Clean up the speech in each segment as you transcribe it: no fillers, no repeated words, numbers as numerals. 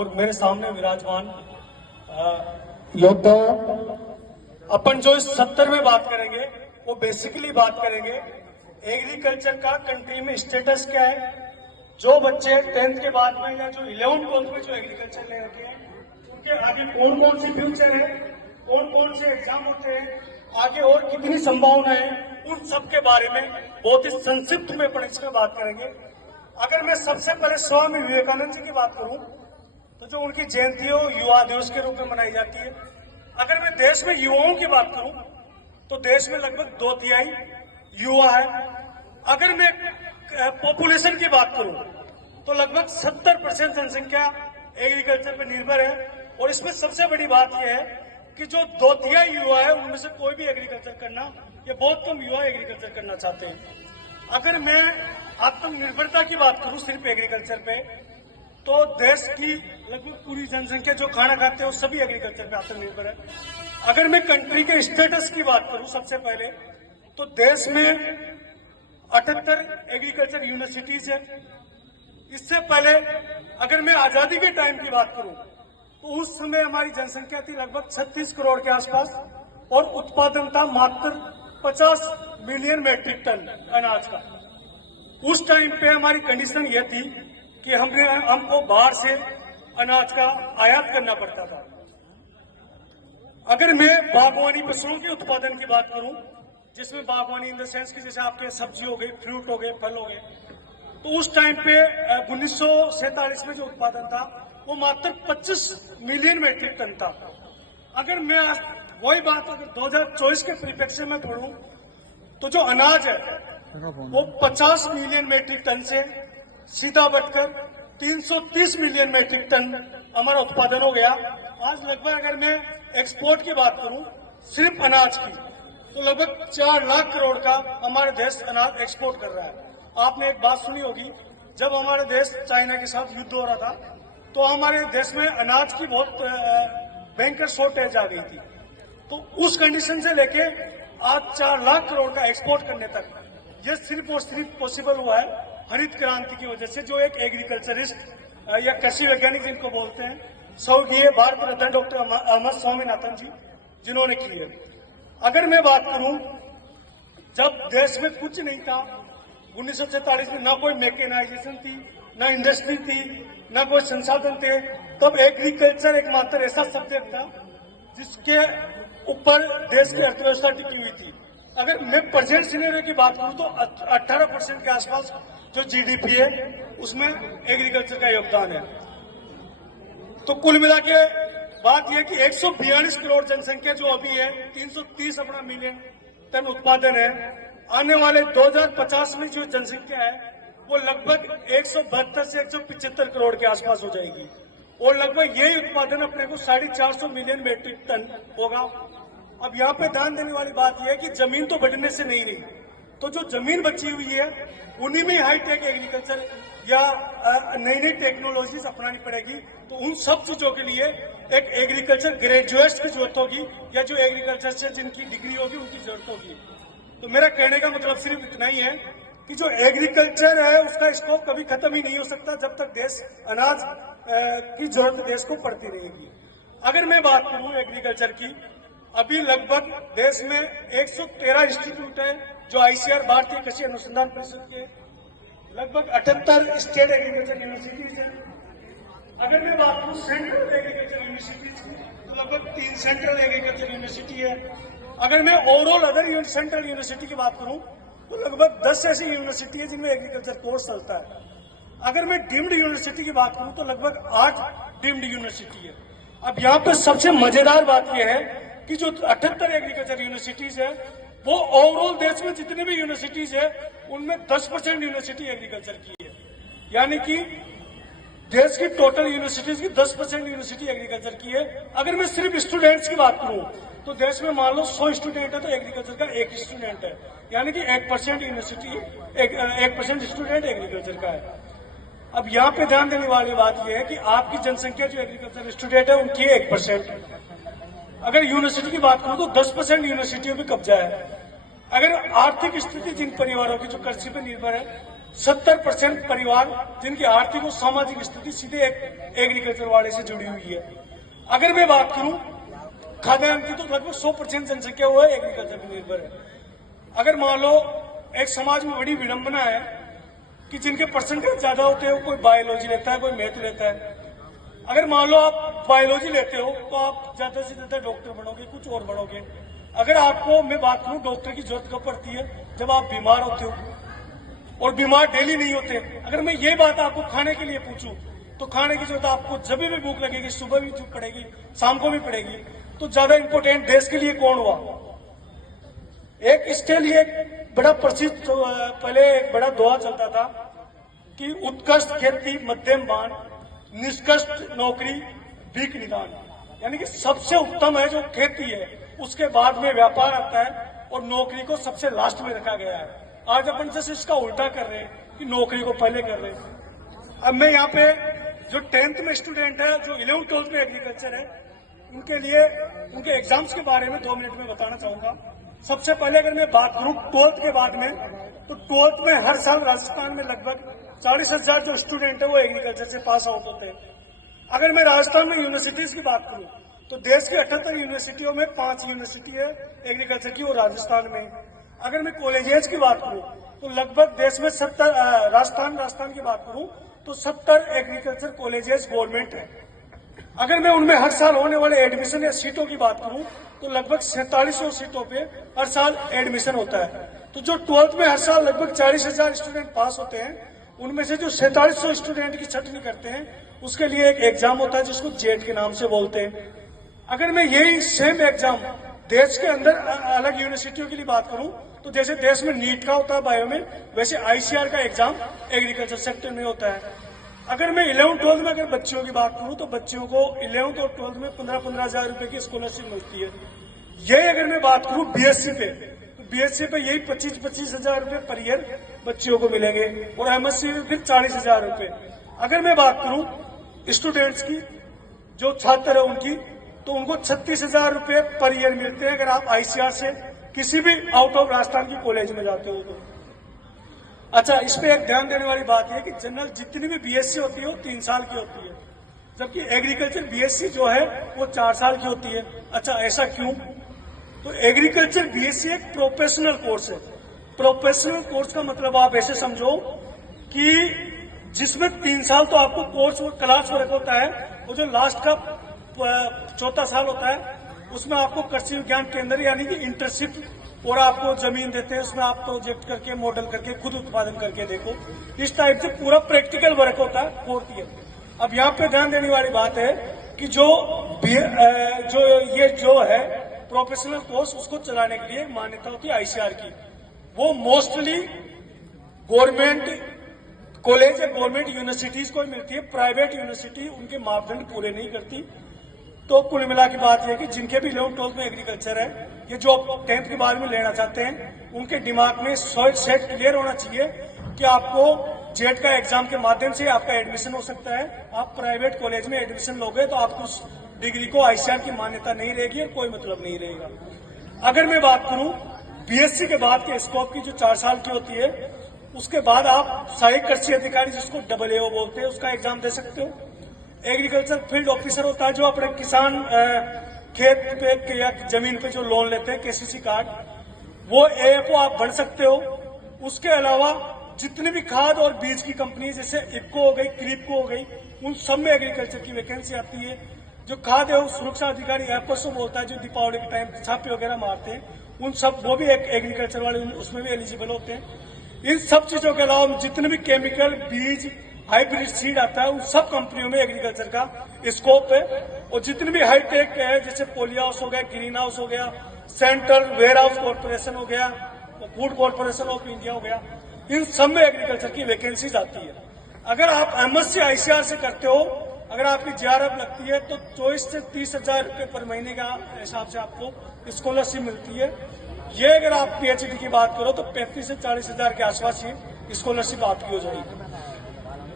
और मेरे सामने विराजमान योद्धाओं, अपन जो इस 70 में बात करेंगे वो बेसिकली बात करेंगे एग्रीकल्चर का कंट्री में स्टेटस क्या है। जो बच्चे 10th के बाद में या जो 11th 12th में जो एग्रीकल्चर ले रखे हैं उनके आगे कौन कौन से फ्यूचर है, कौन कौन से एग्जाम होते हैं, आगे और कितनी संभावना है, उन सब के बारे में बहुत ही संक्षिप्त में अपन इसमें बात करेंगे। अगर मैं सबसे पहले स्वामी विवेकानंद जी की बात करूं तो जो उनकी जयंती हो युवा दिवस के रूप में मनाई जाती है। अगर मैं देश में युवाओं की बात करूं तो देश में लगभग 2/3 युवा है। अगर मैं पॉपुलेशन की बात करूं तो लगभग 70% जनसंख्या एग्रीकल्चर पर निर्भर है। और इसमें सबसे बड़ी बात यह है कि जो 2/3 युवा है उनमें से कोई भी एग्रीकल्चर करना या बहुत कम युवा एग्रीकल्चर करना चाहते हैं। अगर मैं आत्मनिर्भरता की बात करूं सिर्फ एग्रीकल्चर पे तो देश की लगभग पूरी जनसंख्या जो खाना खाते हैं वो सभी एग्रीकल्चर पे आत्मनिर्भर है। अगर मैं कंट्री के स्टेटस की बात करूं सबसे पहले तो देश में 78 एग्रीकल्चर यूनिवर्सिटीज है। इससे पहले अगर मैं आजादी के टाइम की बात करूं तो उस समय हमारी जनसंख्या थी लगभग 36 करोड़ के आसपास और उत्पादन था मात्र 50 मिलियन मैट्रिक टन अनाज का। उस टाइम पे हमारी कंडीशन यह थी कि हमको बाहर से अनाज का आयात करना पड़ता था। अगर मैं बागवानी फसलों के उत्पादन की बात करूं जिसमें बागवानी इन द सेंस की जैसे आपके सब्जी हो गई, फ्रूट हो गए, फल हो गए, तो उस टाइम पे 1947 में जो उत्पादन था वो मात्र 25 मिलियन मैट्रिक टन था। अगर मैं वही बात अगर 2024 के परिप्रेक्ष्य में पढ़ूं तो जो अनाज है वो 50 मिलियन मैट्रिक टन से सीधा बढ़कर 330 मिलियन मैट्रिक टन हमारा उत्पादन हो गया। आज लगभग अगर मैं एक्सपोर्ट की बात करूं सिर्फ अनाज की तो लगभग 4 लाख करोड़ का हमारा देश अनाज एक्सपोर्ट कर रहा है। आपने एक बात सुनी होगी, जब हमारा देश चाइना के साथ युद्ध हो रहा था तो हमारे देश में अनाज की बहुत भयंकर शॉर्टेज आ गई थी। तो उस कंडीशन से लेके आज 4 लाख करोड़ का एक्सपोर्ट करने तक ये सिर्फ और सिर्फ पॉसिबल हुआ है हरित क्रांति की वजह से, जो एक एग्रीकल्चरिस्ट या कृषि वैज्ञानिक जिनको बोलते हैं स्वर्गीय भारत रत्न डॉक्टर अमर स्वामीनाथन जी जिन्होंने की है। अगर मैं बात करूं जब देश में कुछ नहीं था 1947 में, ना कोई मैकेनाइजेशन थी, ना इंडस्ट्री थी, ना कोई संसाधन थे, तब एग्रीकल्चर एकमात्र ऐसा सब्जेक्ट था जिसके ऊपर देश की अर्थव्यवस्था टिकी हुई थी। अगर मैं प्रेजेंट सिनेरियो की बात करूं तो 18% के आसपास जो जीडीपी है उसमें एग्रीकल्चर का योगदान है। तो कुल मिला के बात यह कि 142 करोड़ जनसंख्या जो अभी है 330 अपना मिलियन टन उत्पादन है। आने वाले 2050 में जो जनसंख्या है वो लगभग 172 से 175 करोड़ के आसपास हो जाएगी और लगभग यही उत्पादन अपने को 450 मिलियन मैट्रिक टन होगा। अब यहाँ पे ध्यान देने वाली बात यह है कि जमीन तो बढ़ने से नहीं रही, तो जो जमीन बची हुई है उन्हीं में हाईटेक एग्रीकल्चर या नई नई टेक्नोलॉजीज अपनानी पड़ेगी। तो उन सब चीजों के लिए एक एग्रीकल्चर ग्रेजुएट्स की जरूरत होगी या जो एग्रीकल्चर से जिनकी डिग्री होगी उनकी जरूरत होगी। तो मेरा कहने का मतलब सिर्फ इतना ही है कि जो एग्रीकल्चर है उसका स्कोप कभी खत्म ही नहीं हो सकता जब तक देश अनाज की जरूरत देश को पड़ती रहेगी। अगर मैं बात करूं एग्रीकल्चर की, अभी लगभग देश में 113 इंस्टीट्यूट है जो आईसीआर भारतीय कृषि अनुसंधान परिषद के, लगभग 78 स्टेट एग्रीकल्चर यूनिवर्सिटीज है। अगर मैं बात करूं सेंट्रल एग्रीकल्चर यूनिवर्सिटीज की तो लगभग 3 सेंट्रल एग्रीकल्चर यूनिवर्सिटी है। अगर मैं ओवरऑल अदर सेंट्रल यूनिवर्सिटी की बात करूं तो लगभग 10 ऐसी यूनिवर्सिटी है जिनमें एग्रीकल्चर कोर्स चलता है। अगर मैं डीम्ड यूनिवर्सिटी की बात करूं तो लगभग 8 डीम्ड यूनिवर्सिटी है। अब यहाँ पे सबसे मजेदार बात यह है कि जो 78 एग्रीकल्चर यूनिवर्सिटीज है वो ओवरऑल देश में जितने भी यूनिवर्सिटीज है उनमें 10% यूनिवर्सिटी एग्रीकल्चर की है। यानी कि देश की टोटल यूनिवर्सिटीज की 10% यूनिवर्सिटी एग्रीकल्चर की है। अगर मैं सिर्फ स्टूडेंट्स की बात करूं तो देश में मान लो 100 स्टूडेंट है तो एग्रीकल्चर का 1 स्टूडेंट है, यानी कि 1% यूनिवर्सिटी 1% स्टूडेंट एग्रीकल्चर का है। अब यहाँ पे ध्यान देने वाली बात यह है कि आपकी जनसंख्या जो एग्रीकल्चर स्टूडेंट है उनकी 1%। अगर यूनिवर्सिटी की बात करूं तो 10% यूनिवर्सिटियों पे कब्जा है। अगर आर्थिक स्थिति जिन परिवारों की जो कृषि पर निर्भर है 70% परिवार जिनकी आर्थिक और सामाजिक स्थिति सीधे एग्रीकल्चर वाले से जुड़ी हुई है। अगर मैं बात करूं खाद्यान्न की, तो लगभग 100% जनसंख्या वो है एग्रीकल्चर पर निर्भर है। अगर मान लो एक समाज में बड़ी विडंबना है कि जिनके परसेंटेज ज्यादा होते हैं, कोई बायोलॉजी लेता है, कोई मैथ लेता है। अगर मान लो आप बायोलॉजी लेते हो तो आप ज्यादा से ज्यादा डॉक्टर बनोगे, कुछ और बनोगे। अगर आपको मैं बात करूं डॉक्टर की जरूरत कब पड़ती है, जब आप बीमार होते हो, और बीमार डेली नहीं होते। अगर मैं ये बात आपको खाने के लिए पूछूं तो खाने की जरूरत आपको जब भी भूख लगेगी, सुबह भी पड़ेगी, शाम को भी पड़ेगी। तो ज्यादा इंपोर्टेंट देश के लिए कौन हुआ? एक इसके लिए बड़ा प्रसिद्ध पहले एक बड़ा दोहा चलता था कि उत्कृष्ट खेती मध्यम बान, निष्कृष्ट नौकरी भीख निदान। यानी कि सबसे उत्तम है जो खेती है, उसके बाद में व्यापार आता है और नौकरी को सबसे लास्ट में रखा गया है। आज अपन जैसे इसका उल्टा कर रहे हैं कि नौकरी को पहले कर रहे हैं। अब मैं यहाँ पे जो 10th में स्टूडेंट है, जो 11th 12th में एग्रीकल्चर है, उनके लिए उनके एग्जाम्स के बारे में 2 मिनट में बताना चाहूंगा। सबसे पहले अगर मैं बात करूं 12th के बाद में, तो 12th में हर साल राजस्थान में लगभग 40,000 जो स्टूडेंट है वो एग्रीकल्चर से पास आउट होते हैं। अगर मैं राजस्थान में यूनिवर्सिटीज की बात करूं तो देश की 78 यूनिवर्सिटियों में 5 यूनिवर्सिटी है एग्रीकल्चर की, और राजस्थान में। अगर मैं कॉलेजेस की बात करूं तो लगभग देश में 70, राजस्थान की बात करूं तो 70 एग्रीकल्चर कॉलेजेस गवर्नमेंट है। अगर मैं उनमें हर साल होने वाले एडमिशन या सीटों की बात करूं तो लगभग 4700 सीटों पे हर साल एडमिशन होता है। तो जो 12th में हर साल लगभग 40,000 स्टूडेंट पास होते हैं, उनमें से जो 4700 स्टूडेंट की छटनी करते हैं, उसके लिए एक एग्जाम होता है जिसको जेट के नाम से बोलते हैं। अगर मैं यही सेम एग्जाम देश के अंदर अलग यूनिवर्सिटियों के लिए बात करूं तो जैसे देश में नीट का होता है बायो में, वैसे ICAR का एग्जाम एग्रीकल्चर सेक्टर में होता है। अगर मैं 11th 12th में अगर बच्चियों की बात करूं तो बच्चियों को 11th और 12th में 15-15 हजार रुपए की स्कॉलरशिप मिलती है। यही अगर मैं बात करूं BSc पे, तो BSc पे यही 25-25 हजार रुपए पर ईयर बच्चियों को मिलेंगे, और MSc में फिर 40,000 रुपए। अगर मैं बात करूं स्टूडेंट्स की, जो छात्र है उनकी, तो उनको 36,000 रुपए पर ईयर मिलते हैं अगर आप ICAR से किसी भी आउट ऑफ राजस्थान की कॉलेज में जाते हो तो। अच्छा, इस पे एक ध्यान देने वाली बात है कि जनरल जितनी भी BSc होती है वो 3 साल की होती है, जबकि एग्रीकल्चर BSc जो है वो 4 साल की होती है। अच्छा, ऐसा क्यों? तो एग्रीकल्चर BSc एक प्रोफेशनल कोर्स है। प्रोफेशनल कोर्स का मतलब आप ऐसे समझो कि जिसमें 3 साल तो आपको कोर्स और क्लास वर्क होता है, और जो लास्ट का 4था साल होता है उसमें आपको कृषि विज्ञान केंद्र यानी कि इंटर्नशिप, और आपको जमीन देते हैं, उसमें आप प्रोजेक्ट करके मॉडल करके खुद उत्पादन करके देखो, इस टाइप से पूरा प्रैक्टिकल वर्क होता है 4th ईयर। अब यहाँ पे ध्यान देने वाली बात है कि जो है प्रोफेशनल कोर्स, उसको चलाने के लिए मान्यता होती है ICAR की। वो मोस्टली गवर्नमेंट कॉलेज या गवर्नमेंट यूनिवर्सिटीज को मिलती है, प्राइवेट यूनिवर्सिटी उनके मापदंड पूरे नहीं करती। तो कुल मिला की बात यह कि जिनके भी 11th 12th में एग्रीकल्चर है, ये जो 10th के बाद में लेना चाहते हैं, उनके दिमाग में सेट क्लियर होना चाहिए कि आपको जेट का एग्जाम के माध्यम से आपका एडमिशन हो सकता है। आप प्राइवेट कॉलेज में एडमिशन लोगे तो आपको उस डिग्री को ICAR की मान्यता नहीं रहेगी और कोई मतलब नहीं रहेगा। अगर मैं बात करूं BSc के बाद के स्कोप की, जो 4 साल की होती है, उसके बाद आप सहायक कृषि अधिकारी, जिसको AAO बोलते हैं, उसका एग्जाम दे सकते हो। एग्रीकल्चर फील्ड ऑफिसर होता है जो अपने किसान खेत पे या जमीन पे जो लोन लेते हैं, KCC कार्ड, वो AFO आप बन सकते हो। उसके अलावा जितनी भी खाद और बीज की कंपनी, जैसे इफको हो गई, क्रीपको हो गई, उन सब में एग्रीकल्चर की वैकेंसी आती है। जो खाद एवं सुरक्षा अधिकारी FSO बोलता है, जो दीपावली के टाइम छापे वगैरह मारते हैं, उन सब वो भी एक एग्रीकल्चर वाले उसमें भी एलिजिबल होते हैं। इन सब चीजों के अलावा जितने भी केमिकल, बीज, हाइब्रिड सीड आता है, उन सब कंपनियों में एग्रीकल्चर का स्कोप है। और जितने भी हाईटेक है, जैसे पोली हाउस हो गया, ग्रीन हाउस हो गया, सेंट्रल वेयर हाउस कॉर्पोरेशन हो गया, फूड कॉर्पोरेशन ऑफ इंडिया हो गया, इन सब में एग्रीकल्चर की वैकेंसीज आती है। अगर आप MSc ICAR से करते हो, अगर आपकी JRF लगती है तो 24 से 30,000 रुपए पर महीने का हिसाब से आपको स्कॉलरशिप मिलती है। ये अगर आप PhD की बात करो तो 35 से 40,000 के आसपास ही स्कॉलरशिप आपकी हो जाएगी।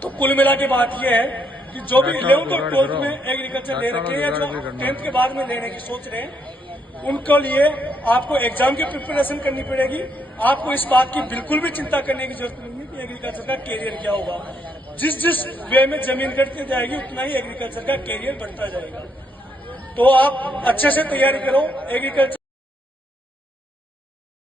तो कुल मिला के बात यह है कि जो भी 11th और 12th में एग्रीकल्चर ले रखे हैं या जो 10th के बाद में लेने की सोच रहे हैं, उनके लिए आपको एग्जाम की प्रिपरेशन करनी पड़ेगी। आपको इस बात की बिल्कुल भी चिंता करने की जरूरत नहीं है कि एग्रीकल्चर का कैरियर क्या होगा। जिस जिस वे में जमीन घटती जाएगी उतना ही एग्रीकल्चर का कैरियर बढ़ता जाएगा। तो आप अच्छे से तैयारी करो एग्रीकल्चर